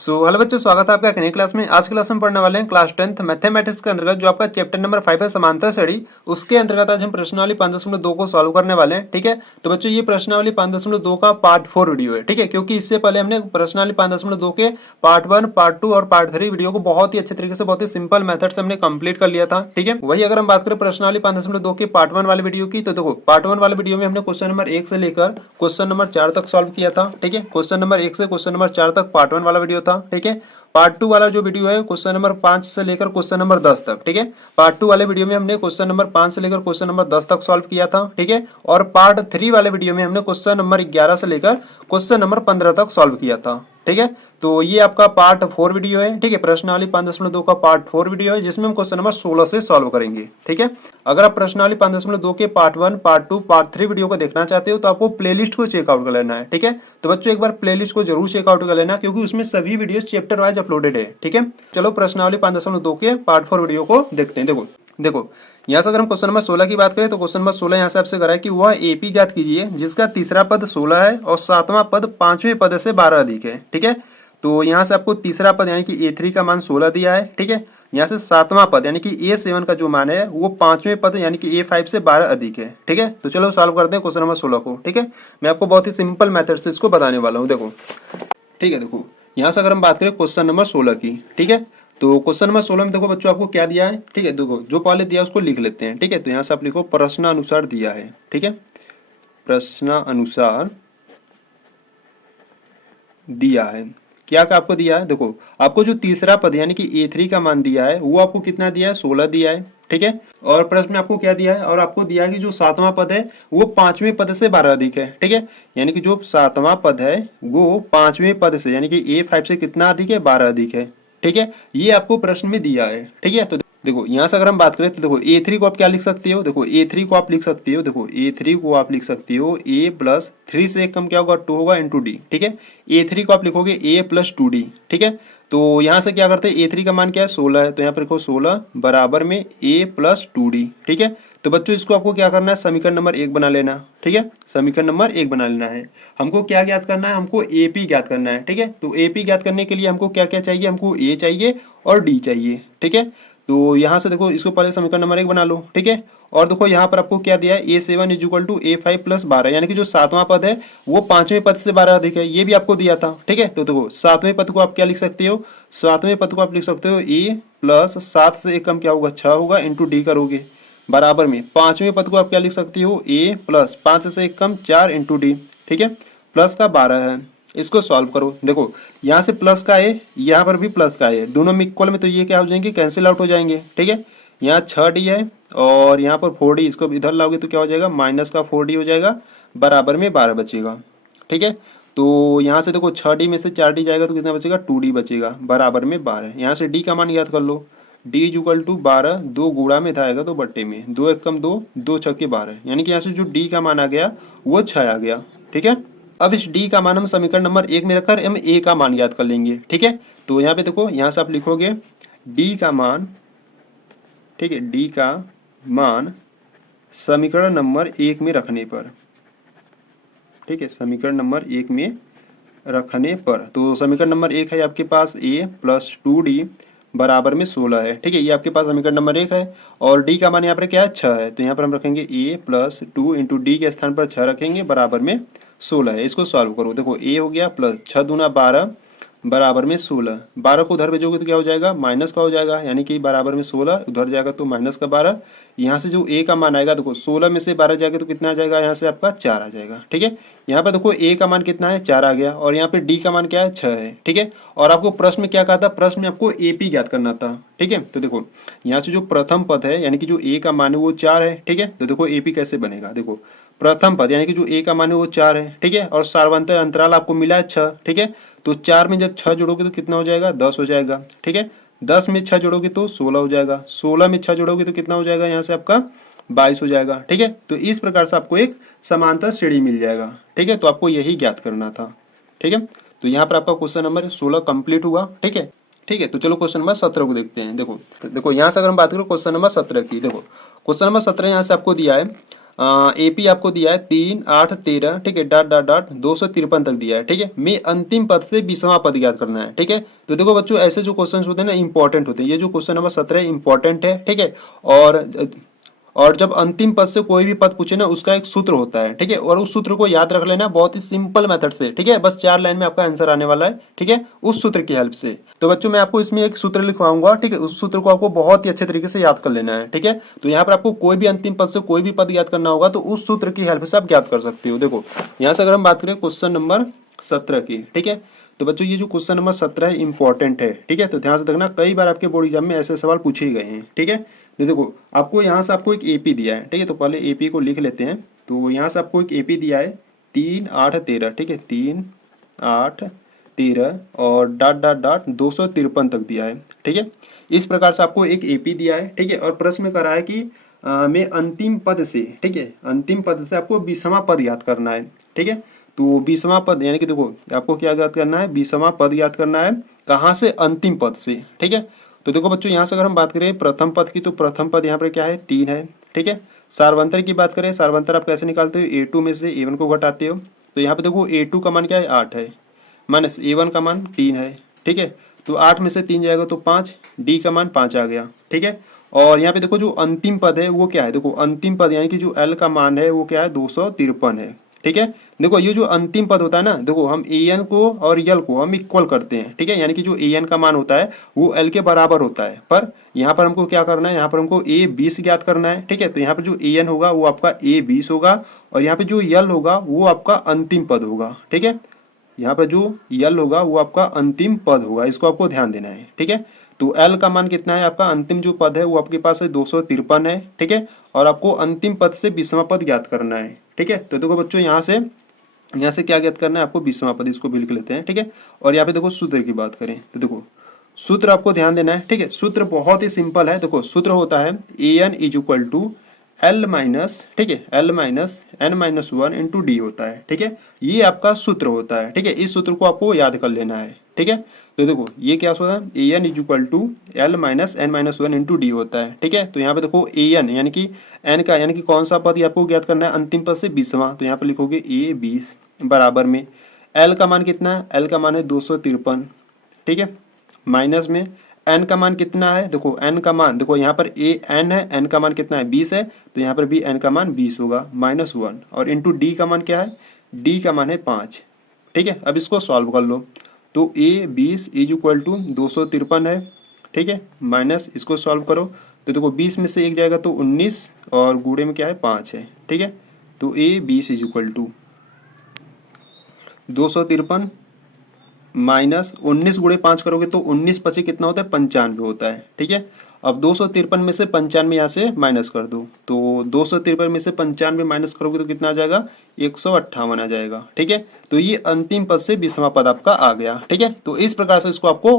Hello बच्चों, स्वागत है आपका नई क्लास में। आज क्लास में पढ़ने वाले हैं क्लास 10th मैथमेटिक्स के अंतर्गत जो आपका चैप्टर नंबर 5 है समांतर श्रेणी, उसके अंतर्गत आज हम प्रश्नावली 5.2 को सॉल्व करने वाले हैं। ठीक है, तो बच्चों ये प्रश्नावली 5.2 का पार्ट 4 वीडियो है। ठीक है, क्योंकि इससे पहले हमने प्रश्नावली 5.2 के पार्ट 1, पार्ट 2 और पार्ट 3 वीडियो को बहुत ही अच्छे तरीके से, बहुत ही सिंपल मेथड से हमने कंप्लीट कर लिया था। ठीक है, वही अगर हम बात करें प्रश्नावली 5.2 के पार्ट 1 वाले वीडियो की, तो देखो पार्ट 1 वाले वीडियो में हमने क्वेश्चन नंबर 1 से लेकर क्वेश्चन नंबर 4 तक सॉल्व किया था। ठीक है, क्वेश्चन नंबर 1 से क्वेश्चन नंबर 4 तक पार्ट 1 वाला वीडियो था। ठीक है, पार्ट 2 वाला जो वीडियो है क्वेश्चन नंबर 5 से लेकर क्वेश्चन नंबर 10 तक। ठीक है, पार्ट 2 वाले वीडियो में हमने क्वेश्चन नंबर 5 से लेकर क्वेश्चन नंबर 10 तक सॉल्व किया था। ठीक है, और पार्ट 3 वाले वीडियो में हमने क्वेश्चन नंबर 11 से लेकर क्वेश्चन नंबर 15 तक सॉल्व किया था। ठीक है, तो ये आपका पार्ट 4 वीडियो है। ठीक है, प्रश्नावली 5.2 का पार्ट 4 वीडियो है, जिसमें हम क्वेश्चन नंबर 16 से सॉल्व करेंगे। ठीक है, अगर आप प्रश्नावली 5.2 के पार्ट 1, पार्ट 2, पार्ट 3 वीडियो को देखना चाहते हो तो आपको प्लेलिस्ट को चेकआउट कर लेना है। ठीक है, तो बच्चों एक बार प्लेलिस्ट को जरूर चेकआउट कर लेना, क्योंकि उसमें सभी वीडियोस चैप्टर वाइज अपलोडेड है। ठीक है, चलो प्रश्नावली 5.2 के पार्ट 4 वीडियो को देखते हैं। देखो देखो यहाँ से अगर हम क्वेश्चन नंबर 16 की बात करें तो क्वेश्चन नंबर 16 यहाँ से आपसे करा है कि वह एपी ज्ञात कीजिए जिसका तीसरा पद 16 है और सातवां पद पांचवें पद से 12 अधिक है। ठीक है, तो यहाँ से आपको तीसरा पद यानी कि A3 का मान 16 दिया है। ठीक है, यहाँ से सातवां पद यानी कि A7 का जो मान है वो पांचवें पद यानी कि A5 से 12 अधिक है। ठीक है, तो चलो सॉल्व करते हैं क्वेश्चन नंबर 16 को। ठीक है, मैं आपको बहुत ही सिंपल मेथड से इसको बताने वाला हूँ। देखो ठीक है, देखो यहाँ से अगर हम बात करें क्वेश्चन नंबर 16 की, ठीक है, तो क्वेश्चन नंबर 16 में देखो बच्चों आपको क्या दिया है। ठीक है, देखो जो पहले दिया उसको लिख लेते हैं। ठीक है, तो यहाँ से आप लिखो प्रश्नानुसार दिया है। ठीक है, प्रश्नानुसार दिया है। क्या क्या आपको दिया है, देखो आपको जो तीसरा पद यानी कि A3 का मान दिया है वो आपको कितना दिया है, 16 दिया है। ठीक है, और प्रश्न में आपको क्या दिया है, और आपको दिया है कि जो सातवां पद है वो पांचवें पद से 12 अधिक है। ठीक है, यानी कि जो सातवां पद है वो पांचवें पद से यानी कि A5 से कितना अधिक है, 12 अधिक है। ठीक है, ये आपको प्रश्न में दिया है। ठीक है, तो देखो यहाँ से अगर हम बात करें तो देखो A3 को आप क्या लिख सकते हो, देखो A3 को आप लिख सकते हो, देखो A3 को आप लिख सकते हो A प्लस 3 से एक कम क्या होगा, 2 होगा इंटू डी। ठीक है, A3 को आप लिखोगे A प्लस 2D। ठीक है, तो यहाँ से क्या करते हैं, A3 का मान क्या है, 16 है, तो यहाँ पर लिखो 16 बराबर में A प्लस 2D। ठीक है, तो बच्चों इसको आपको क्या करना है, समीकरण नंबर 1 बना लेना। ठीक है, समीकरण नंबर 1 बना लेना है। हमको क्या ज्ञात करना है, हमको AP ज्ञात करना है। ठीक है, तो AP ज्ञात करने के लिए हमको क्या क्या चाहिए, हमको A चाहिए और D चाहिए। ठीक है, तो यहाँ से देखो इसको पहले समीकरण नंबर 1 बना लो। ठीक है, और देखो यहाँ पर आपको क्या दिया है, A7 is equal to A5 plus 12, यानी कि जो सातवां पद है वो पांचवें पद से 12 अधिक है, ये भी आपको दिया था। ठीक है, तो देखो सातवें पद को आप क्या लिख सकते हो, सातवें पद को आप लिख सकते हो A प्लस 7 से एक कम क्या होगा, 6 होगा, इंटू डी करोगे बराबर में पांचवें पद को आप क्या लिख सकते हो, A प्लस 5 से एक कम 4 इंटू डी। ठीक है, प्लस का 12 है। इसको सॉल्व करो, देखो यहाँ से प्लस का है, यहाँ पर भी प्लस का है, दोनों में इक्वल में, तो ये क्या हो जाएंगे, कैंसिल आउट हो जाएंगे। ठीक है, यहाँ 6D है और यहाँ पर 4D, इसको इधर लाओगे तो क्या हो जाएगा, माइनस का 4D हो जाएगा, बराबर में 12 बचेगा। ठीक है, तो यहाँ से देखो 6D में से 4D जाएगा तो कितना बचेगा, 2D बचेगा, बराबर में 12। यहाँ से D का मान याद कर लो, D इक्वल टू 12, दो गुणा में था आएगा तो बट्टे में, 2 एक कम 2, 2 छक्के 12, यानी कि यहाँ से जो D का मान आ गया वो 6 आ गया। ठीक है, अब इस D का मान हम समीकरण नंबर 1 में रखकर हम A का मान याद कर लेंगे। ठीक है, तो यहाँ पे देखो यहाँ से आप लिखोगे D का मान, ठीक है, D का मान समीकरण नंबर 1 में रखने पर, ठीक है, समीकरण नंबर 1 में रखने पर, तो समीकरण नंबर 1 है आपके पास A प्लस 2D बराबर में 16 है। ठीक है, ये आपके पास समीकरण नंबर 1 है, और D का मान यहाँ पर क्या है, 6 है, तो यहाँ पर हम रखेंगे A प्लस 2 इंटू डी के स्थान पर 6 रखेंगे, बराबर में 16 है। इसको सॉल्व करो, देखो A हो गया प्लस 6 दूना 12 बराबर में 16, 12 को उधर भेजोगे तो क्या हो जाएगा, माइनस का हो जाएगा, यानी कि बराबर में 16, उधर जाएगा तो माइनस का 12। यहाँ से जो A का मान आएगा, देखो 16 में से 12 जाएगा तो कितना आ जाएगा, यहाँ से आपका 4 आ जाएगा। ठीक है, यहाँ पर देखो A का मान कितना है, 4 आ गया, और यहाँ पे D का मान क्या है, 6 है। ठीक है, और आपको प्रश्न में क्या कहा था, प्रश्न में आपको AP ज्ञात करना था। ठीक है, तो देखो यहाँ से जो प्रथम पद है यानी कि जो A का मान है वो 4 है। ठीक है, तो देखो AP कैसे बनेगा, देखो प्रथम पद यानी कि जो A का मान है वो 4 है। ठीक है, और सार्वंतर अंतराल आपको मिला है 6। ठीक है, तो 4 में जब 6 जोड़ोगे तो कितना हो जाएगा, 10 हो जाएगा। ठीक है, 10 में 6 जोड़ोगे तो 16 हो जाएगा, 16 में 6 जोड़ोगे तो कितना हो जाएगा, यहाँ से आपका 22 हो जाएगा। ठीक है, तो इस प्रकार से आपको एक समांतर श्रेणी मिल जाएगा। ठीक है, तो आपको यही ज्ञात करना था। ठीक है, तो यहाँ पर आपका क्वेश्चन नंबर 16 कंप्लीट हुआ। ठीक है, ठीक है, तो चलो क्वेश्चन नंबर 17 को देखते हैं। देखो यहाँ से अगर हम बात करें क्वेश्चन नंबर 17 की, देखो क्वेश्चन नंबर 17 यहाँ से आपको दिया है एपी आपको दिया है 3, 8, 13, ठीक है, डॉट डॉट डॉट 253 तक दिया है, ठीक है। में अंतिम पद से 20वां पद ज्ञात करना है, ठीक है। तो देखो बच्चों, ऐसे जो क्वेश्चन होते हैं ना, इंपॉर्टेंट होते हैं। ये जो क्वेश्चन नंबर 17 इंपॉर्टेंट है, ठीक है। और और जब अंतिम पद से कोई भी पद पूछे ना, उसका एक सूत्र होता है, ठीक है। और उस सूत्र को याद रख लेना बहुत ही सिंपल मेथड से, ठीक है। बस 4 लाइन में आपका आंसर आने वाला है, ठीक है, उस सूत्र की हेल्प से। तो बच्चों, मैं आपको इसमें एक सूत्र लिखवाऊंगा, ठीक है। उस सूत्र को आपको बहुत ही अच्छे तरीके से याद कर लेना है, ठीक है। तो यहाँ पर आपको कोई भी अंतिम पद से कोई भी पद याद करना होगा तो उस सूत्र की हेल्प से आप याद कर सकते हो। देखो यहाँ से अगर हम बात करें क्वेश्चन नंबर 17 की, ठीक है। तो बच्चों, ये जो क्वेश्चन नंबर 17 है, इंपॉर्टेंट है, ठीक है। तो ध्यान से देखना, कई बार आपके बोर्ड एग्जाम में ऐसे सवाल पूछे ही गए हैं, ठीक है। तो देखो, आपको यहाँ से आपको एक एपी दिया है, ठीक है। तो पहले एपी को लिख लेते हैं। तो यहाँ से आपको एक एपी दिया है 3, 8, 13, ठीक है, 3, 8, 13 और डॉट डॉट डॉट 253 तक दिया है, ठीक है। इस प्रकार से आपको एक एपी दिया है, ठीक है। और प्रश्न में करा है कि में अंतिम पद से, ठीक है, अंतिम पद से आपको 20वां पद याद करना है, ठीक है। तो 20वां पद यानी कि देखो, आपको क्या याद करना है, 20वां पद याद करना है। कहाँ से? अंतिम पद से, ठीक है। तो देखो बच्चों, यहाँ से अगर हम बात करें प्रथम पद की, तो प्रथम पद यहाँ पर क्या है, 3 है, ठीक है। सार्वंतर की बात करें, सार्वंतर आप कैसे निकालते हो, A2 में से A1 को घटाते हो। तो यहाँ पे देखो A2 का मान क्या है, 8 है, माइनस A1 का मान 3 है, ठीक है। तो 8 में से 3 जाएगा तो 5, डी का मान 5 आ गया, ठीक है। और यहाँ पे देखो जो अंतिम पद है वो क्या है, देखो अंतिम पद यानी कि जो एल का मान है वो क्या है, 253 है, ठीक है। देखो ये जो अंतिम पद होता है ना, देखो हम ए एन को और यल को हम इक्वल करते हैं, ठीक है। यानी कि जो ए एन का मान होता है वो एल के बराबर होता है। पर यहाँ पर हमको क्या करना है, यहाँ पर हमको ए 20 ज्ञात करना है, ठीक है। तो यहाँ पर जो ए एन होगा वो आपका ए 20 होगा, और यहाँ पे जो यल होगा वो आपका अंतिम पद होगा, ठीक है। यहाँ पर जो यल होगा वो आपका अंतिम पद होगा, इसको आपको ध्यान देना है, ठीक है। तो एल का मान कितना है, आपका अंतिम जो पद है वो आपके पास है 253 है, ठीक है। और आपको अंतिम पद से 20वां पद ज्ञात करना है, ठीक है। तो देखो बच्चों, यहाँ से क्या ज्ञात करना है आपको, 20वां पद, इसको भी लिख लेते हैं, ठीक है। और यहाँ पे देखो सूत्र की बात करें तो देखो सूत्र आपको ध्यान देना है, ठीक है। सूत्र बहुत ही सिंपल है। देखो सूत्र होता है A N is equal to L minus, ठीक है, L minus N minus 1 into D होता है, ठीक है। ये आपका सूत्र होता है, ठीक है। इस सूत्र को आपको याद कर लेना है, ठीक है। तो देखो ये क्या होता है, A N is equal to L minus N minus 1 into D होता है, ठीक है। तो यहाँ पे देखो ए एन यानी कि एन का यानी कि कौन सा पद आपको ज्ञात करना है, अंतिम पद से 20वां। तो यहाँ पे लिखोगे ए 20 बराबर में एल का मान कितना है, एल का मान है 253, ठीक है। माइनस में एन का मान कितना है, देखो एन का मान, देखो यहाँ पर ए एन है, एन का मान कितना है 20 है, तो यहाँ पर भी एन का मान 20 होगा, माइनस 1, और इंटू डी का मान क्या है, डी का मान है 5, ठीक है। अब इसको सॉल्व कर लो। तो ए 20 इज इक्वल टू 253 है, ठीक है, माइनस इसको सॉल्व करो। तो देखो 20 में से एक जाएगा तो 19, और गुणे में क्या है 5 है, ठीक है। तो ए 20 इज इक्वल टू 253 माइनस 19 गुणे 5 करोगे तो 19 पचे कितना होता है, 95 होता है, ठीक है। अब 253 में से 95 यहाँ से माइनस कर दो, तो 253 में से 95 माइनस करोगे तो कितना आ जाएगा, 158 आ जाएगा, ठीक है। तो ये अंतिम पद से 20वां पद आपका आ गया, ठीक है। तो इस प्रकार से इसको आपको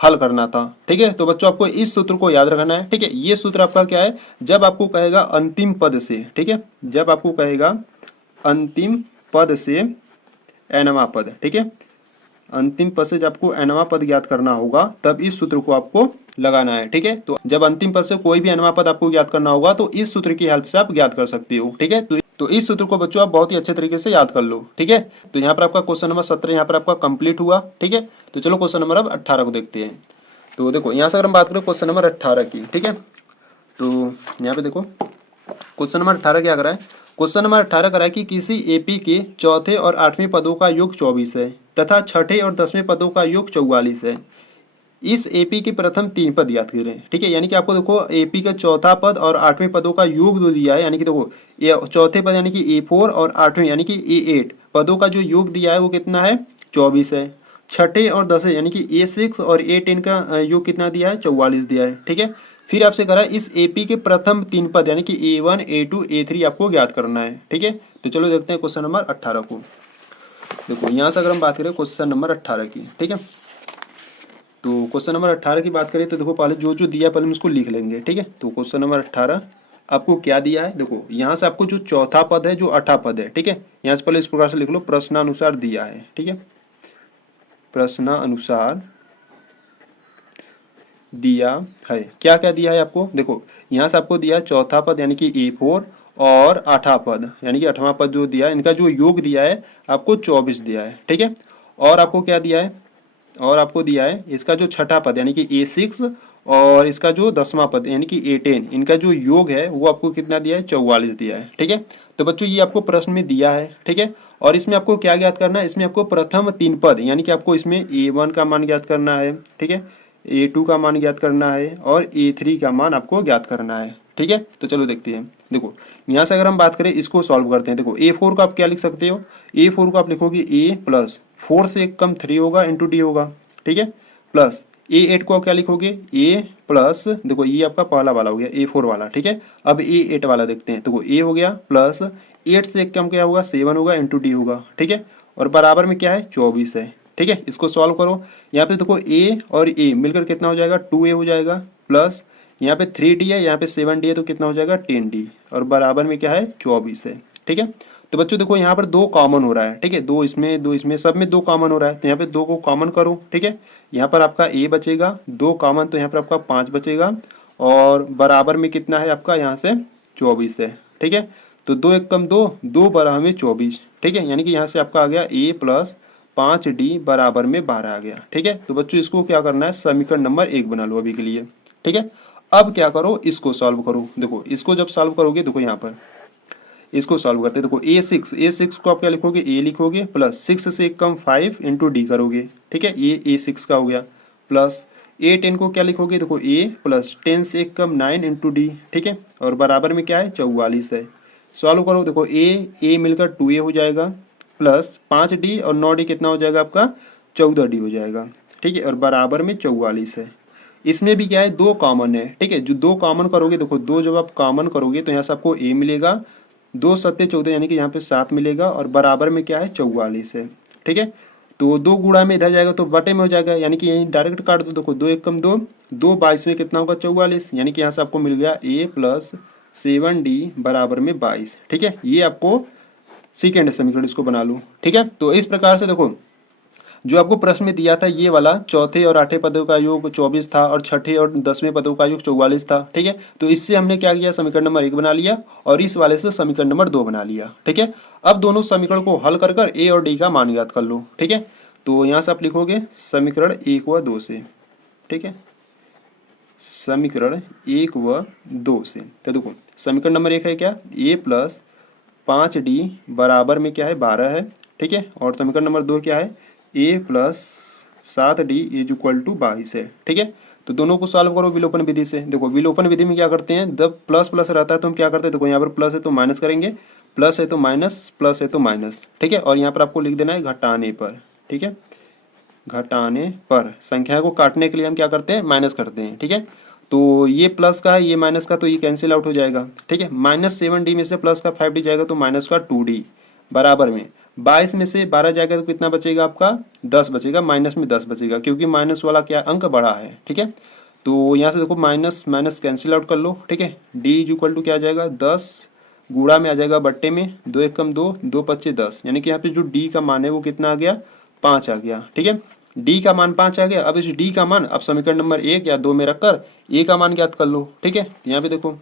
हल करना था, ठीक है। तो बच्चों आपको इस सूत्र को याद रखना है, ठीक है। ये सूत्र आपका क्या है, जब आपको कहेगा अंतिम पद से, ठीक है, जब आपको कहेगा अंतिम पद से एनवां पद, ठीक है, अंतिम पद से जब आपको एनवां पद ज्ञात करना होगा तब इस सूत्र को आपको लगाना है, ठीक है। तो जब अंतिम पद से कोई भी एनवां पद आपको ज्ञात करना होगा तो इस सूत्र की हेल्प से आप ज्ञात कर सकते हो, ठीक है। तो इस सूत्र को बच्चों आप बहुत ही अच्छे तरीके से याद कर लो, ठीक है। तो यहाँ पर आपका क्वेश्चन नंबर 17 यहाँ पर आपका कंप्लीट हुआ, ठीक है। तो चलो क्वेश्चन नंबर अब 18 को देखते हैं। तो देखो यहाँ से अगर हम बात करें क्वेश्चन नंबर 18 की, ठीक है। तो यहाँ पे देखो क्वेश्चन नंबर 18 क्या करा है, क्वेश्चन नंबर 18 करा है कि किसी एपी के चौथे और 8वें पदों का योग 24 है तथा छठे और 10वें पदों का योग 44 है। इस एपी के प्रथम 3 पद याद करें, ठीक है। यानी कि आपको देखो एपी का चौथा पद और 8वें पदों का योग जो दिया है, यानी कि देखो ये चौथे पद यानी कि A4 और 8वें यानी कि A8 पदों का जो योग दिया है वो कितना है, 24 है। छठे और 10वें यानी कि A6 और A10 का योग कितना दिया है, 44 दिया है, ठीक है। फिर आपसे करा इस एपी के प्रथम 3 पद यानी कि A1 A2 A3 आपको ज्ञात करना है, ठीक है। तो चलो देखते हैं क्वेश्चन नंबर 18 को। देखो यहाँ से अगर हम बात करें क्वेश्चन नंबर 18 की, ठीक है। तो क्वेश्चन नंबर 18 की बात करें तो देखो पहले जो जो दिया है पहले हम इसको लिख लेंगे, ठीक है। तो क्वेश्चन नंबर 18 आपको क्या दिया है, देखो यहाँ से आपको जो चौथा पद है, जो 8वां पद है, ठीक है, यहाँ से पहले इस प्रकार से लिख लो, प्रश्नानुसार दिया है, ठीक है, प्रश्नानुसार दिया है। क्या क्या दिया है आपको, देखो यहाँ से आपको दिया है चौथा पद यानी कि A4 और आठवां पद यानी कि 8वां पद जो दिया है, इनका जो योग दिया है आपको 24 दिया है। ठीक है, और आपको क्या दिया है, और आपको दिया है इसका जो छठा पद यानी कि A6 और इसका जो 10वां पद यानी कि A10, इनका जो योग है वो आपको कितना दिया है, 44 दिया है। ठीक है, तो बच्चों ये आपको प्रश्न में दिया है। ठीक है, और इसमें आपको क्या ज्ञात करना है, इसमें आपको प्रथम 3 पद यानी कि आपको इसमें A1 का मान ज्ञात करना है। ठीक है, A2 का मान ज्ञात करना है और A3 का मान आपको ज्ञात करना है। ठीक है, तो चलो देखते हैं। देखो यहाँ से अगर हम बात करें, इसको सॉल्व करते हैं। देखो A4 को आप क्या लिख सकते हो, A4 को आप लिखोगे A प्लस 4 से कम 3 होगा इंटू डी होगा। ठीक है, प्लस A8 को आप क्या लिखोगे, A प्लस, देखो ये आपका पहला वाला हो गया A4 वाला। ठीक है, अब A8 वाला देखते हैं। देखो A हो गया प्लस 8 से कम क्या होगा, 7 होगा इंटू डी होगा। ठीक है, और बराबर में क्या है, 24 है। ठीक है, इसको सॉल्व करो। यहाँ पे देखो A और A मिलकर कितना हो जाएगा, 2A हो जाएगा, प्लस यहाँ पे 3D है, यहाँ पे 7D है, तो कितना हो जाएगा 10D, और बराबर में क्या है, 24 है। ठीक है, तो बच्चों देखो यहाँ पर 2 कॉमन हो रहा है। ठीक है, 2 इसमें 2 इसमें, सब में 2 कॉमन हो रहा है, तो यहाँ पे 2 को कॉमन करो। ठीक है, यहाँ पर आपका A बचेगा, 2 कॉमन, तो यहाँ पर आपका 5 बचेगा, और बराबर में कितना है आपका, यहाँ से 24 है। ठीक है, तो 2 एक कम 2, 2 बराबर में 24। ठीक है, यानी कि यहाँ से आपका आ गया A प्लस 5D बराबर में 12 आ गया। ठीक है, तो बच्चों इसको क्या करना है, समीकरण नंबर 1 बना लो अभी के लिए। ठीक है, अब क्या करो, इसको सॉल्व करो। देखो इसको जब सॉल्व करोगे, देखो यहाँ पर इसको सॉल्व करते हैं। देखो A6 को आप क्या लिखोगे, A लिखोगे, प्लस 6 से कम 5 इंटू डी करोगे। ठीक है, ये A6 का हो गया, प्लस A10 को क्या लिखोगे, देखो A प्लस 10 से कम 9 इंटू डी। ठीक है, और बराबर में क्या है, 44 है। सॉल्व करो, देखो A मिलकर 2A हो जाएगा, प्लस 5D और 9D कितना हो जाएगा आपका, 14D हो जाएगा। ठीक है, और बराबर में 44 है। इसमें भी क्या है, 2 कॉमन है। ठीक है, जो 2 कॉमन करोगे, देखो 2 जब आप कॉमन करोगे तो यहाँ से आपको A मिलेगा, 2 सत्ते 14 यानी कि यहाँ पे 7 मिलेगा, और बराबर में क्या है, 44 है। ठीक है, तो 2 गुणा में इधर जाएगा तो बटे में हो जाएगा, यानी कि यहीं डायरेक्ट काट दो। देखो 2 एक कम 2, 2 22 में कितना होगा, 44, यानी कि यहाँ से आपको मिल गया A प्लस 7D बराबर में 22। ठीक है, ये आपको सेकेंड समीकरण, इसको बना लो। ठीक है, तो इस प्रकार से देखो जो आपको प्रश्न में दिया था ये वाला, चौथे और आठवें पदों का योग 24 था और छठे और 10वें पदों का योग 44 था। ठीक है, तो इससे हमने क्या किया, समीकरण नंबर 1 बना लिया, और इस वाले से समीकरण नंबर 2 बना लिया। ठीक है, अब दोनों समीकरण को हल कर कर A और D का मान ज्ञात कर लो। ठीक है, तो यहाँ से आप लिखोगे समीकरण 1 व 2 से। ठीक है, समीकरण 1 व 2 से, तो देखो समीकरण नंबर 1 है क्या, A प्लस 5D बराबर में क्या है, 12 है। ठीक है, और समीकरण नंबर 2 क्या है, A plus 7D is equal to 22 है। ठीक है, तो दोनों को सॉल्व करो विलोपन विधि से। देखो विलोपन विधि में क्या करते हैं, जब प्लस प्लस रहता है तो हम क्या करते हैं, देखो यहाँ पर प्लस है तो माइनस करेंगे, प्लस है तो माइनस, प्लस है तो माइनस। ठीक है, और यहाँ पर आपको लिख देना है घटाने पर। ठीक है, घटाने पर संख्या को काटने के लिए हम क्या करते हैं, माइनस करते हैं। ठीक है, तो ये प्लस का है, ये माइनस का, तो ये कैंसिल आउट हो जाएगा। ठीक है, -7D में से प्लस का 5D जाएगा तो माइनस का 2D बराबर में 22 में से 12 जाएगा तो कितना बचेगा आपका, 10 बचेगा, माइनस में 10 बचेगा, क्योंकि माइनस वाला क्या अंक बड़ा है। ठीक है, तो यहाँ से देखो माइनस माइनस कैंसिल आउट कर लो। ठीक है, D इज इक्वल टू क्या आ जाएगा, 10 गुणा में आ जाएगा बट्टे में, 2 एक कम 2, 2 पच्चे 10, यानी कि यहाँ पे जो D का मान है वो कितना आ गया, 5 आ गया। ठीक है, D का मान 5 आ गया। अब इस D का मान अब समीकरण नंबर 1 या 2 में रखकर A का मान ज्ञात कर लो। ठीक है, यहाँ पे देखो,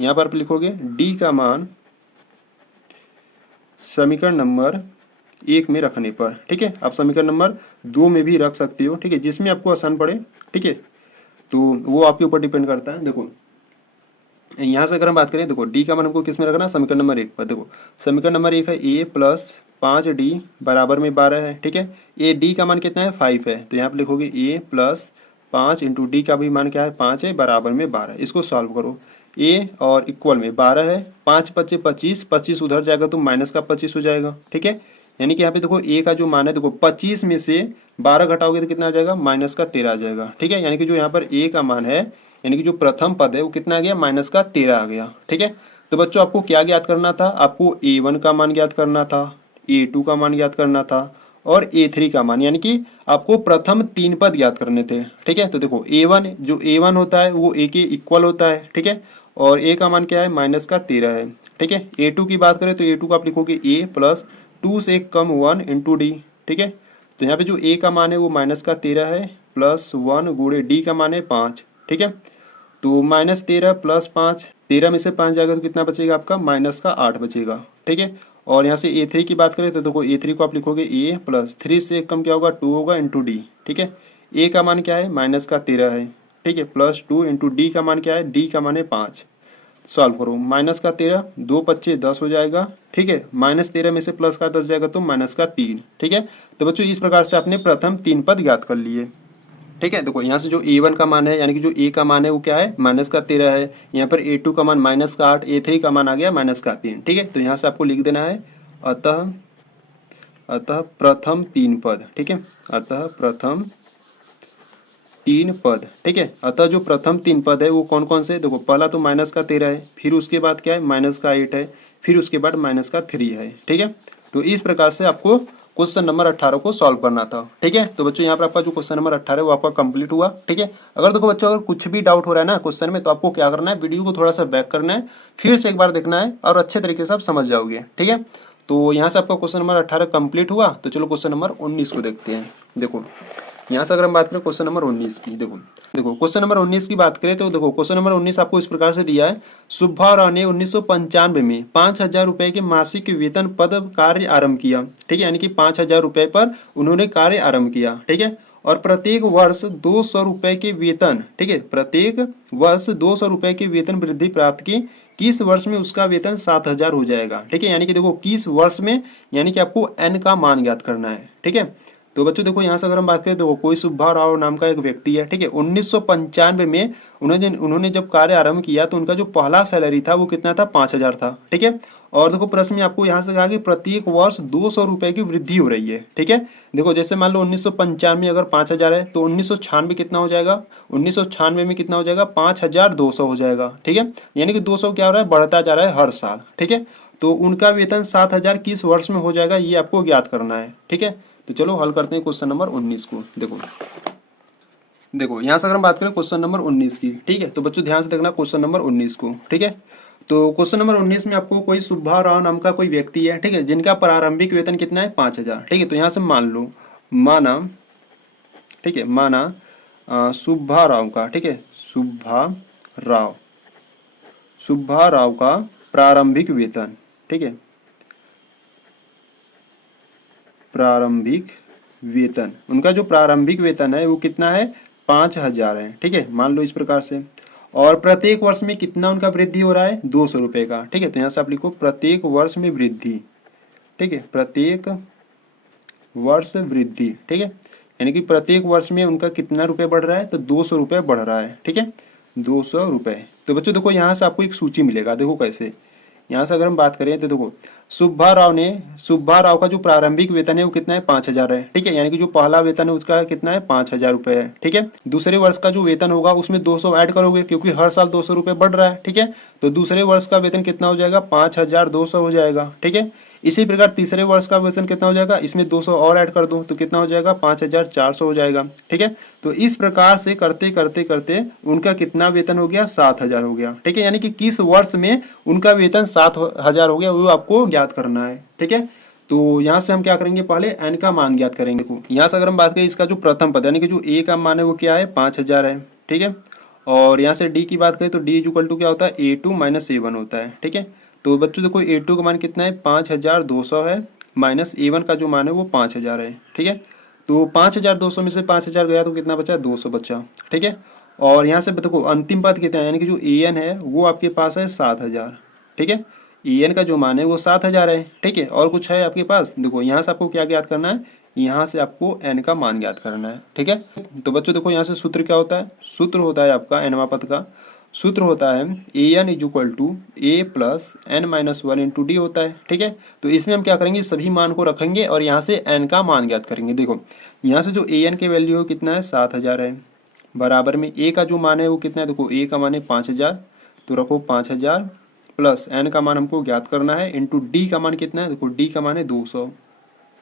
यहाँ पर आप लिखोगे D का मान समीकरण नंबर 1 में रखने पर। ठीक है, आप समीकरण नंबर 2 में भी रख सकते हो। ठीक है, जिसमें आपको आसान पड़े। ठीक है, तो वो आपके ऊपर डिपेंड करता है। देखो यहाँ से अगर हम बात करें, देखो D का मान हमको किस में रखना है, समीकरण नंबर 1 पर। देखो समीकरण नंबर 1 है A प्लस 5D बराबर में 12 है। ठीक है, D का मान कितना है, 5 है, तो यहाँ पे लिखोगे A प्लस 5 इंटू D का भी मान क्या है, 5 है, बराबर में 12। इसको सॉल्व करो, A और इक्वल में 12 है, 5 पच्चे 25, 25 उधर जाएगा तो माइनस का 25 हो जाएगा। ठीक है, यानी कि यहाँ पे देखो A का जो मान है, देखो 25 में से 12 घटाओगे तो कितना आ जाएगा, माइनस का 13 आ जाएगा। ठीक है, यानी कि जो यहाँ पर A का मान है, यानी कि जो प्रथम पद है वो कितना आ गया, माइनस का 13 आ गया। ठीक है, तो बच्चों आपको क्या ज्ञात करना था, आपको A1 का मान ज्ञात करना था, A2 का मान ज्ञात करना था, और A3 का मान, यानी कि आपको प्रथम 3 पद ज्ञात करने थे। ठीक है, तो देखो A1, जो A1 होता है वो A के इक्वल होता है। ठीक है, और A का मान क्या है, माइनस का 13 है। ठीक है, A2 की बात करें तो A2 का आप लिखोगे A प्लस 2 से कम 1 इंटू डी। ठीक है, तो यहाँ पे जो A का मान है वो माइनस का 13 है, प्लस 1 गुणे D का मान है 5। ठीक है, तो -13 + 5 13 में से 5 जाएगा तो कितना बचेगा आपका, माइनस का 8 बचेगा। ठीक है, और यहाँ से A3 की बात करें तो देखो A3 को आप लिखोगे A प्लस 3 से कम क्या होगा, 2 होगा इंटू डी। ठीक है, A का मान क्या है, माइनस का 13 है। ठीक है, प्लस 2 इंटू डी का मान क्या है, डी का मान है 5। सॉल्व करो, माइनस का 13, 2 पच्चे 10 हो जाएगा। ठीक है, -13 में से प्लस का 10 जाएगा तो माइनस का 3। ठीक है, तो बच्चों इस प्रकार से आपने प्रथम 3 पद ज्ञात कर लिए। ठीक है, देखो यहाँ से जो A1 का मान है यानी कि जो A का मान है वो क्या है, माइनस का 13 है। यहाँ पर A2 का मान माइनस का 8, A3 का मान आ गया माइनस का 3। ठीक है, तो यहाँ से आपको लिख देना है अतः अतः प्रथम 3 पद। ठीक है, अतः प्रथम 3 पद। ठीक है, अतः जो प्रथम 3 पद है वो कौन कौन से, देखो पहला तो माइनस का 13 है, फिर उसके बाद क्या है, माइनस का 8 है, फिर उसके बाद माइनस का 3 है। ठीक है, तो इस प्रकार से आपको क्वेश्चन नंबर 18 को सॉल्व करना था। ठीक है, तो बच्चों यहाँ पर आपका जो क्वेश्चन नंबर 18 है वो आपका कंप्लीट हुआ। ठीक है, अगर देखो बच्चों अगर कुछ भी डाउट हो रहा है ना क्वेश्चन में, तो आपको क्या करना है, वीडियो को थोड़ा सा बैक करना है, फिर से एक बार देखना है और अच्छे तरीके से आप समझ जाओगे। ठीक है, तो यहाँ से आपका क्वेश्चन नंबर 18 कंप्लीट हुआ। तो चलो क्वेश्चन नंबर 19 को देखते हैं। देखो यहाँ से अगर हम बात करें क्वेश्चन नंबर 19 की, देखो देखो क्वेश्चन नंबर 19 की बात करें तो देखो क्वेश्चन नंबर 19 आपको इस प्रकार से दिया है। सुब्बा राव ने 1995 में 5,000 रुपए के मासिक वेतन पद कार्य आरंभ किया। ठीक है, यानी कि 5,000 रुपए पर उन्होंने कार्य आरंभ किया। ठीक है, और प्रत्येक वर्ष 200 रुपए के वेतन, ठीक है, प्रत्येक वर्ष 200 रुपए की वेतन वृद्धि प्राप्त की। किस वर्ष में उसका वेतन 7,000 हो जाएगा। ठीक है, यानी कि देखो किस वर्ष में, यानी कि आपको एन का मान ज्ञात करना है। ठीक है, तो बच्चों देखो यहाँ से अगर हम बात करें तो कोई सुब्बा राव नाम का एक व्यक्ति है। ठीक है, 1995 में उन्होंने जब कार्य आरंभ किया तो उनका जो पहला सैलरी था वो कितना था, 5,000 था। ठीक है, और देखो प्रश्न में आपको यहाँ से कहा कि प्रत्येक वर्ष 200 रुपए की वृद्धि हो रही है। ठीक है, देखो जैसे मान लो 1995 में अगर 5,000 है तो 1996 कितना हो जाएगा, 1996 में कितना हो जाएगा, 5,200 हो जाएगा। ठीक है, यानी कि 200 क्या हो रहा है, बढ़ता जा रहा है हर साल। ठीक है, तो उनका वेतन 7,000 किस वर्ष में हो जाएगा ये आपको ज्ञात करना है। ठीक है, तो चलो हल करते हैं क्वेश्चन नंबर 19 को। देखो देखो यहाँ से अगर हम बात करें क्वेश्चन नंबर 19 की, ठीक है, तो बच्चों ध्यान से देखना क्वेश्चन नंबर 19 को। ठीक है, तो क्वेश्चन नंबर 19 में आपको कोई सुब्बा राव नाम का कोई व्यक्ति है। ठीक है, जिनका प्रारंभिक वेतन कितना है, 5,000। ठीक है, तो यहाँ से मान लो, माना, ठीक है, माना सुब्बा राव का, ठीक है, सुब्बा राव का प्रारंभिक वेतन, ठीक है, प्रारंभिक वेतन, उनका जो प्रारंभिक वेतन है वो कितना है, 5,000 है। ठीक है, मान लो इस प्रकार से, और प्रत्येक वर्ष में कितना उनका वृद्धि हो रहा है, 200 रुपए का। ठीक है, तो यहाँ से आप लिखो प्रत्येक वर्ष में वृद्धि। ठीक है, प्रत्येक वर्ष वृद्धि। ठीक है, यानी कि प्रत्येक वर्ष में उनका कितना रुपए बढ़ रहा है, तो 200 रुपए बढ़ रहा है। ठीक है, 200 रुपए। तो बच्चों देखो यहाँ से आपको एक सूची मिलेगा, देखो कैसे, यहाँ से अगर हम बात करें तो देखो सुब्बा राव का जो प्रारंभिक वेतन है वो कितना है, 5,000 है। ठीक है, यानी कि जो पहला वेतन है उसका कितना है, 5,000 रुपए है। ठीक है, दूसरे वर्ष का जो वेतन होगा उसमें 200 ऐड करोगे क्योंकि हर साल 200 रुपए बढ़ रहा है। ठीक है, तो दूसरे वर्ष का वेतन कितना हो जाएगा, 5,200 हो जाएगा। ठीक है, इसी प्रकार तीसरे वर्ष का वेतन कितना हो जाएगा, इसमें 200 और ऐड कर दो तो कितना हो जाएगा, 5,400 हो जाएगा। ठीक है, तो इस प्रकार से करते करते करते उनका कितना वेतन हो गया, 7,000 हो गया। ठीक है, यानी कि किस वर्ष में उनका वेतन 7,000 हो गया वो आपको ज्ञात करना है। ठीक है, तो यहाँ से हम क्या करेंगे, पहले एन का मान ज्ञात करेंगे। देखो यहाँ से अगर हम बात करें इसका जो प्रथम पद यानी कि जो ए का मान है वो क्या है, 5,000 है। ठीक है, और यहाँ से डी की बात करें तो डी इज इक्वल टू क्या होता है, A2 माइनस A1 होता है। ठीक है, तो बच्चों देखो A2 का मान कितना है, 5,200 है, माइनस A1 का जो मान है वो 5,000 है। ठीक है, तो 5,200 में से 5,000 गया तो कितना बचा, 200 बचा। ठीक है, और यहाँ से देखो अंतिम पद कितना है, यानी कि जो AN है वो आपके पास है 7,000। ठीक है, AN का जो मान है वो 7,000 है। ठीक है, और कुछ है आपके पास, देखो यहाँ से आपको क्या ज्ञात करना है, यहाँ से आपको n का मान ज्ञात करना है। ठीक है, तो बच्चों देखो यहाँ से सूत्र क्या होता है, सूत्र होता है आपका nवां पद का सूत्र होता है AN is equal to A plus N minus 1 into D होता है। ठीक है, तो इसमें हम क्या करेंगे, सभी मान को रखेंगे और यहाँ से n का मान ज्ञात करेंगे। देखो यहाँ से जो AN की वैल्यू है कितना है, 7,000 है, बराबर में A का जो मान है वो कितना है, देखो A का मान है 5,000, तो रखो 5,000 प्लस n का मान हमको ज्ञात करना है इंटू डी का मान कितना है, देखो डी का मान है 200।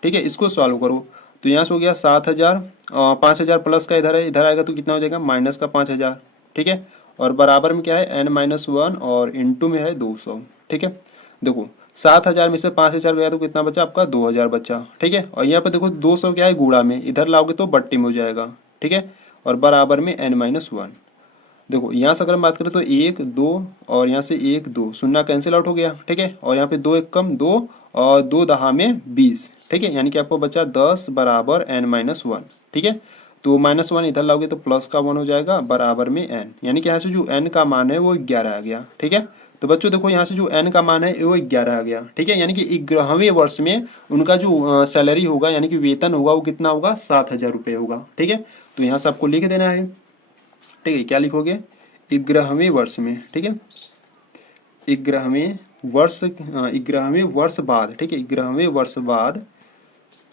ठीक है, इसको सॉल्व करो तो यहाँ से हो गया 7,000, 5,000 प्लस का इधर है, इधर आएगा तो कितना हो जाएगा, माइनस का 5,000। ठीक है, और बराबर में क्या है, n माइनस 1 और इंटू में है 200। ठीक है, देखो 7,000 में से 5,000 गया तो कितना बचा आपका, 2,000 बचा। ठीक है, और यहाँ पे देखो 200 क्या है, गुणा में, इधर लाओगे तो बट्टी में हो जाएगा। ठीक है, और बराबर में n माइनस 1। देखो यहाँ से अगर हम बात करें तो 1 2 और यहाँ से 1 2 शून्य कैंसिल आउट हो गया, ठीक है। और यहाँ पे 2 एक कम 2 और 2 दहा में 20, ठीक है। यानी कि आपको बचा 10 बराबर n-1, ठीक है। तो -1 इधर लाओगे तो प्लस का 1 हो जाएगा बराबर में n, यानी कि यहाँ से जो n का मान है वो 11 आ गया, ठीक है। तो बच्चों देखो यहाँ से जो n का मान है वो 11 आ गया, ठीक है। यानी कि 11वें वर्ष में उनका जो सैलरी होगा यानी कि वेतन होगा वो कितना होगा, 7,000 रुपये होगा, ठीक है। तो यहाँ से आपको लिख देना है, ठीक है। क्या लिखोगे, 11वें वर्ष में, ठीक है। 11वें वर्ष बाद, ठीक है। 11वें वर्ष बाद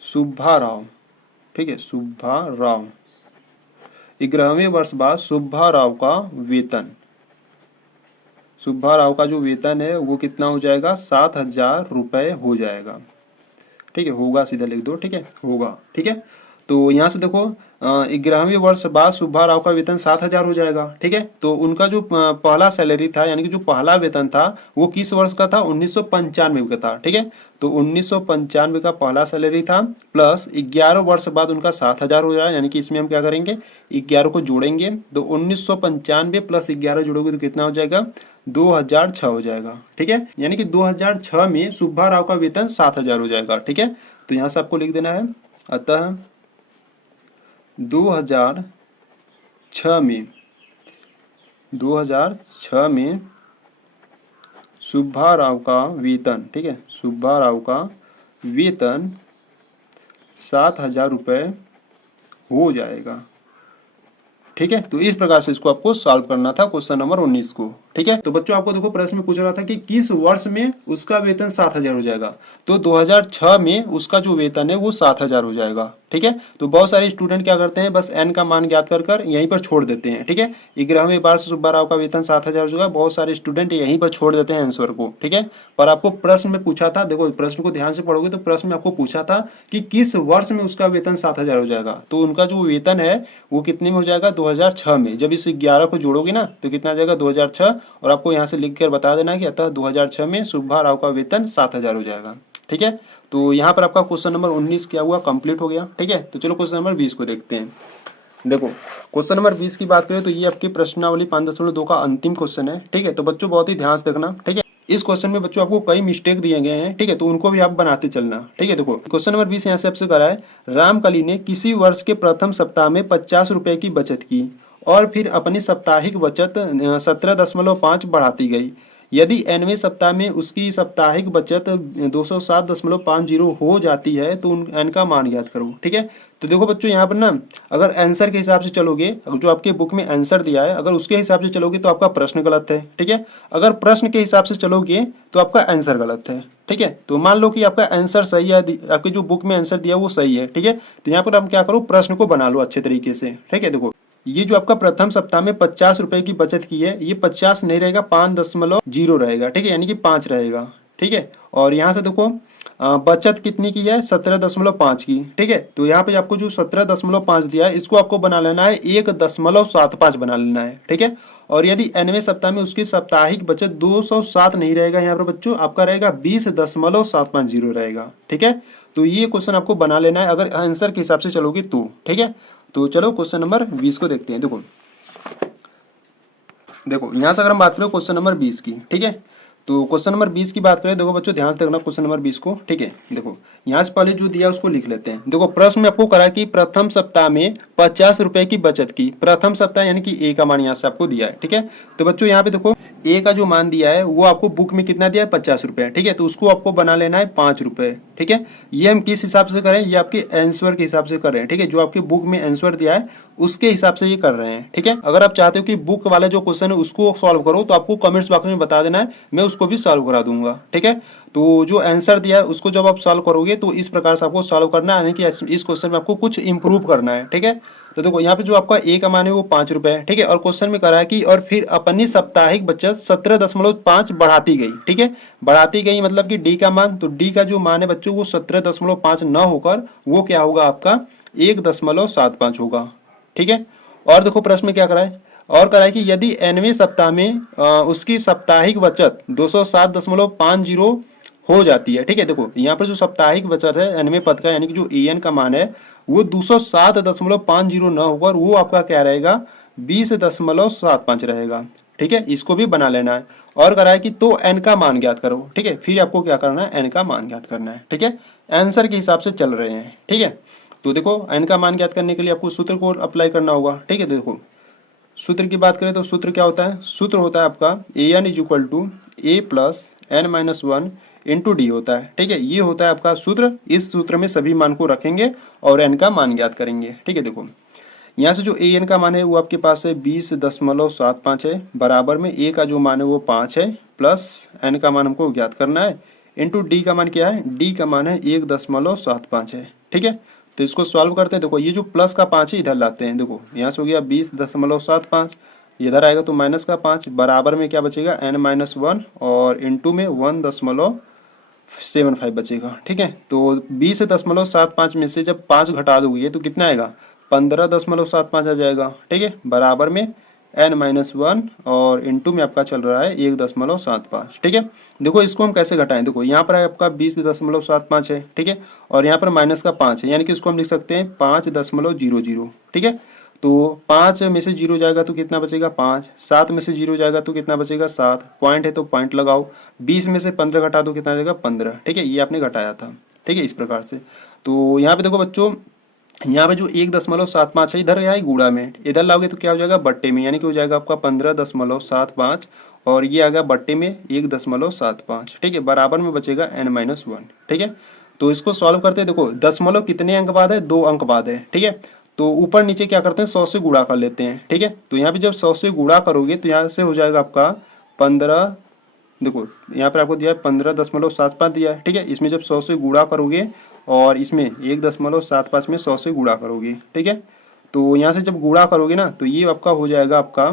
सुब्बा राव, ठीक है, सुब्बा राव, 11वें वर्ष बाद सुब्बा राव का वेतन, सुब्बा राव का जो वेतन है वो कितना हो जाएगा, 7,000 रुपये हो जाएगा, ठीक है। होगा सीधा लिख दो, ठीक है, होगा, ठीक है। तो यहाँ से देखो 11वें वर्ष बाद सुब्बा राव का वेतन 7,000 हो जाएगा, ठीक है। तो उनका जो पहला सैलरी था यानी कि जो पहला वेतन था वो किस वर्ष का था, 1995 का था, ठीक है। तो 1995 का पहला सैलरी था प्लस 11 वर्ष बाद उनका 7,000 हो जाएगा, यानी कि इसमें हम क्या करेंगे, 11 को जोड़ेंगे तो 1995 प्लस 11 जोड़ोगे तो कितना हो जाएगा, 2006 हो जाएगा, ठीक है। यानी कि 2006 में सुब्बा राव का वेतन 7,000 हो जाएगा, ठीक है। तो यहाँ से आपको लिख देना है, अतः 2006 में 2006 में सुब्बा राव का वेतन, ठीक है, सुब्बा राव का वेतन 7,000 रुपये हो जाएगा, ठीक है। तो इस प्रकार से इसको आपको सॉल्व करना था क्वेश्चन नंबर 19 को, ठीक है। तो बच्चों आपको देखो प्रश्न में पूछ रहा था कि किस वर्ष में उसका वेतन 7,000 हो जाएगा, तो 2006 में उसका जो वेतन है वो 7,000 हो जाएगा, ठीक है। तो बहुत सारे स्टूडेंट क्या करते हैं, बस n का मान ज्ञात कर कर यहीं पर छोड़ देते हैं, ठीक है। 11वें वर्ष सुब्बा राव का वेतन 7,000 हो जाएगा, बहुत सारे स्टूडेंट यहीं पर छोड़ देते हैं आंसर को, ठीक है। पर आपको प्रश्न में पूछा था, देखो प्रश्न को ध्यान से पढ़ोगे तो प्रश्न में आपको पूछा था कि किस वर्ष में उसका वेतन 7,000 हो जाएगा, तो उनका जो वेतन है वो कितने में हो जाएगा, 2006 में। जब इस 11 को जोड़ोगे ना तो कितना आ जाएगा, 2006, और आपको यहाँ से लिख कर बता देना कि अतः 2006 में सुब्बा राव का वेतन 7,000 हो जाएगा, ठीक है। तो यहाँ पर आपका क्वेश्चन नंबर 19 क्या हुआ, कंप्लीट हो गया, ठीक है। तो चलो क्वेश्चन नंबर 20 को देखते हैं। देखो क्वेश्चन नंबर 20 की बात करें तो ये आपकी प्रश्नावली 5.2 का अंतिम क्वेश्चन है, ठीक है। तो बच्चों बहुत ही ध्यान से देखना, ठीक है। इस क्वेश्चन में बच्चों आपको कई मिस्टेक दिए गए हैं, ठीक है, तो उनको भी आप बनाते चलना, ठीक है। देखो क्वेश्चन नंबर 20 यहाँ से आपसे करा है, रामकली ने किसी वर्ष के प्रथम सप्ताह में 50 रुपए की बचत की और फिर अपनी साप्ताहिक बचत 17.5 बढ़ाती गई। यदि nवें सप्ताह में उसकी साप्ताहिक बचत 207.50 हो जाती है तो n का मान ज्ञात करो, ठीक है। तो देखो बच्चों यहाँ पर ना अगर आंसर के हिसाब से चलोगे, जो आपके बुक में आंसर दिया है अगर उसके हिसाब से चलोगे तो आपका प्रश्न गलत है, ठीक है। अगर प्रश्न के हिसाब से चलोगे तो आपका आंसर गलत है, ठीक है। तो मान लो कि आपका आंसर सही है, आपके जो बुक में आंसर दिया वो सही है, ठीक है। तो यहाँ पर आप क्या करो, प्रश्न को बना लो अच्छे तरीके से, ठीक है। देखो ये जो आपका प्रथम सप्ताह में 50 रुपए की बचत की है, ये 50 नहीं रहेगा, 5.0 रहेगा, ठीक है, यानी कि 5 रहेगा, ठीक है। और यहाँ से देखो बचत कितनी की है, 17.5 की, ठीक है। तो यहाँ पे आपको जो 17.5 दिया है इसको आपको बना लेना है 1.75 बना लेना है, ठीक है। और यदि nवें सप्ताह में उसकी साप्ताहिक बचत 207 नहीं रहेगा, यहाँ पर बच्चों आपका रहेगा 20.750 रहेगा, ठीक है। तो ये क्वेश्चन आपको बना लेना है अगर आंसर के हिसाब से चलोगे तो, ठीक है। तो चलो क्वेश्चन नंबर 20 को देखते हैं। देखो देखो यहाँ से अगर हम बात करें क्वेश्चन नंबर 20 की, ठीक है। तो क्वेश्चन नंबर 20 की बात करें, देखो बच्चों ध्यान से देखना क्वेश्चन नंबर 20 को, ठीक है। देखो यहाँ से पहले जो दिया उसको लिख लेते हैं। देखो प्रश्न में आपको करा कि प्रथम सप्ताह में 50 रुपए की बचत की, प्रथम सप्ताह यानी कि ए का मान यहाँ से आपको दिया है, ठीक है। तो बच्चों यहाँ पे देखो ए का जो मान दिया है वो आपको बुक में कितना दिया है, 50 रुपए, ठीक है। तो उसको आपको बना लेना है 5 रुपए, ठीक है। ये हम किस हिसाब से करें, ये आपके आंसर के हिसाब से कर रहे हैं, ठीक है। जो आपके बुक में आंसर दिया है उसके हिसाब से ये कर रहे हैं, ठीक है। अगर आप चाहते हो कि बुक वाला जो क्वेश्चन है उसको सॉल्व करो तो आपको कमेंट्स बॉक्स में बता देना है, मैं उसको भी सॉल्व करा दूंगा, ठीक है। तो जो आंसर दिया है उसको जब आप सॉल्व करोगे तो इस प्रकार से आपको सॉल्व करना है, यानी कि इस क्वेश्चन में आपको कुछ इंप्रूव करना है, ठीक है। तो देखो यहाँ पे जो आपका ए का मान है वो 5 रुपए है, ठीक है। और क्वेश्चन में करा है कि और फिर अपनी साप्ताहिक बचत 17.5 बढ़ाती गई, ठीक है। बढ़ाती गई मतलब कि डी का मान, तो डी का जो मान है बच्चों वो 17.5 न होकर वो क्या होगा आपका 1.75 होगा, ठीक है। और देखो प्रश्न में क्या करा है, और करा है कि यदि nवें सप्ताह में उसकी साप्ताहिक बचत 207.50 हो जाती है, ठीक है। देखो यहाँ पर जो साप्ताहिक बचत है nवें पद का यानी कि जो an का मान है वो 207.50 न होकर वो आपका क्या रहेगा 20.75 रहेगा। ठीक है, इसको भी बना लेना है। और करा है कि तो n का मान ज्ञात करो। ठीक है, फिर आपको क्या करना है, n का मान ज्ञात करना है। ठीक है, आंसर के हिसाब से चल रहे हैं। ठीक है, तो देखो n का मान ज्ञात करने के लिए आपको सूत्र को अप्लाई करना होगा। ठीक है, देखो सूत्र की बात करें तो सूत्र क्या होता है, सूत्र होता है आपका an is equal to a plus n minus one into D होता है। ठीक है, ये होता है आपका सूत्र। इस सूत्र में सभी मान को रखेंगे और n का मान ज्ञात करेंगे। ठीक है, देखो यहाँ से जो ए एन का मान है वो आपके पास है 20.75 है, बराबर में ए का जो मान है वो 5 है, प्लस एन का मान हमको ज्ञात करना है, इंटू डी का मान क्या है, डी का मान है 1.75 है। ठीक है, तो इसको सॉल्व करते हैं। देखो ये जो प्लस का 5 है इधर लाते हैं। देखो यहाँ से हो गया 20.75, इधर आएगा तो माइनस का 5, बराबर में क्या बचेगा n-1 और इंटू में 1.75 बचेगा। ठीक है, तो 20.75 में से जब 5 घटा दोगे तो कितना आएगा, 15.75 आ जाएगा। ठीक है, बराबर में n-1 और इंटू में आपका चल रहा है 1.75। ठीक है, देखो इसको हम कैसे घटाएं। देखो यहाँ पर आपका 20.75 है। ठीक है, और यहाँ पर माइनस का 5 है, यानी कि इसको हम लिख सकते हैं 5.00। ठीक है, तो 5 में से 0 जाएगा तो कितना बचेगा 5, 7 में से 0 जाएगा तो कितना बचेगा 7, पॉइंट है तो पॉइंट लगाओ, 20 में से 15 घटा दो कितना जाएगा 15। ठीक है, ये आपने घटाया था। ठीक है, इस प्रकार से। तो यहाँ पे देखो बच्चों, यहाँ पे जो 1.75 है इधर है गुणा में, इधर लाओगे तो क्या हो जाएगा बट्टे में, यानी कि हो जाएगा आपका 15.75 और ये आएगा बट्टे में 1.75। ठीक है, बराबर में बचेगा n-1। ठीक है, तो इसको सॉल्व करते हैं। देखो दशमलव कितने अंक बाद है, 2 अंक बाद है। ठीक है, तो ऊपर नीचे क्या करते हैं 100 से गुणा कर लेते हैं। ठीक है, तो यहाँ पे जब 100 से गुणा करोगे तो यहाँ से हो जाएगा आपका 15, देखो यहाँ पर आपको दिया है 15.75 दिया है। ठीक है, इसमें जब 100 से गुणा करोगे और इसमें 1.75 में 100 से गुणा करोगे। ठीक है, तो यहाँ से जब गुणा करोगे ना तो ये आपका हो जाएगा आपका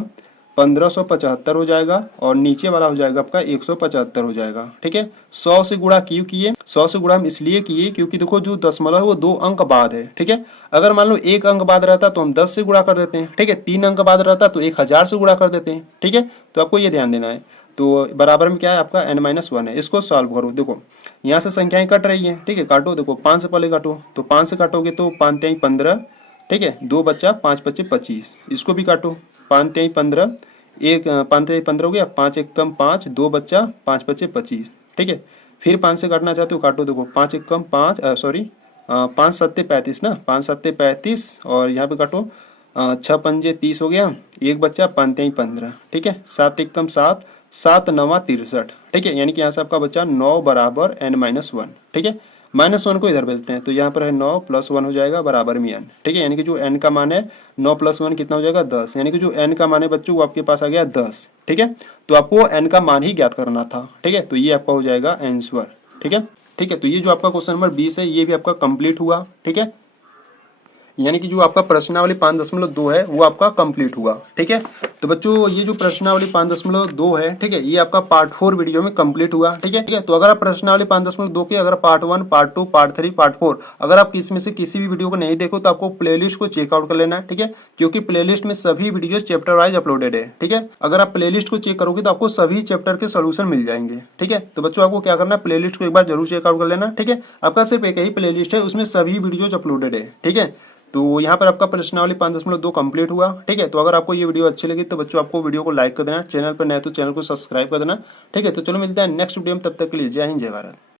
1575 हो जाएगा और नीचे वाला हो जाएगा आपका 175 हो जाएगा। ठीक है, 100 से गुणा क्यों किए, 100 से गुणा हम इसलिए किए क्योंकि देखो जो दशमलव है वो 2 अंक बाद है। ठीक है, अगर मान लो 1 अंक बाद रहता तो हम 10 से गुणा कर देते हैं। ठीक है, 3 अंक बाद रहता तो 1000 से गुणा कर देते हैं। ठीक है, तो आपको ये ध्यान देना है। तो बराबर में क्या है आपका n-1 है। इसको सॉल्व करो। देखो यहाँ से संख्याएं कट रही हैं। ठीक है, काटो। देखो 5 से पहले काटो, तो 5 से काटोगे तो 5 3 15। ठीक है, 2 बच्चा 5 25 25। इसको भी काटो, 5 3 15, 5 3 15 हो गया, 5 1 कम 5, 2 बच्चा 5 25 25। ठीक है, फिर 5 से काटना चाहते हो काटो। देखो 5 1 कम 5, सॉरी 5 7 35 ना, 5 7 35 और यहाँ पे काटो 6 पंजे 30 हो गया, एक बच्चा 5 3 15। ठीक है, 7 1 कम 7, 7 9 63। ठीक है, यानी कि यहाँ से आपका बच्चा 9 बराबर n-1। ठीक है, -1 को इधर भेजते हैं तो यहाँ पर है 9 + 1 हो जाएगा बराबर में n। ठीक है, यानी कि जो n का मान है 9 + 1 कितना हो जाएगा 10, यानी कि जो n का मान है बच्चों वो आपके पास आ गया 10। ठीक है, तो आपको n का मान ही ज्ञात करना था। ठीक है, तो ये आपका हो जाएगा आंसर। ठीक है, ठीक है, तो ये जो आपका क्वेश्चन नंबर 20 है ये भी आपका कंप्लीट हुआ। ठीक है, यानी कि जो आपका प्रश्नावली 5.2 है वो आपका कंप्लीट हुआ। ठीक है, तो बच्चों ये जो प्रश्नावली 5.2 है, ठीक है, ये आपका पार्ट 4 वीडियो में कंप्लीट हुआ। ठीक है, ठीक है, तो अगर आप प्रश्नावली 5.2 के अगर पार्ट 1, पार्ट 2, पार्ट 3, पार्ट 4 अगर आप इसमें से किसी भी वीडियो को नहीं देखो तो आपको प्लेलिस्ट को चेकआउट कर लेना है। ठीक है, क्योंकि प्लेलिस्ट में सभी वीडियो चैप्टर वाइज अपलोडेड है। ठीक है, अगर आप प्लेलिस्ट को चेक करोगे तो आपको सभी चैप्टर के सोल्यूशन मिल जाएंगे। ठीक है, तो बच्चों आपको क्या करना है, प्लेलिस्ट को एक बार जरूर चेकआउट कर लेना। ठीक है, आपका सिर्फ एक ही प्लेलिस्ट है, उसमें सभी वीडियोज अपलोडेड है। ठीक है, तो यहाँ पर आपका प्रश्नावली 5.2 कंप्लीट हुआ। ठीक है, तो अगर आपको ये वीडियो अच्छी लगी तो बच्चों आपको वीडियो को लाइक कर देना, चैनल पर नए तो चैनल को सब्सक्राइब कर देना। ठीक है, तो चलो मिलते हैं नेक्स्ट वीडियो में, तब तक के लिए जय हिंद जय भारत।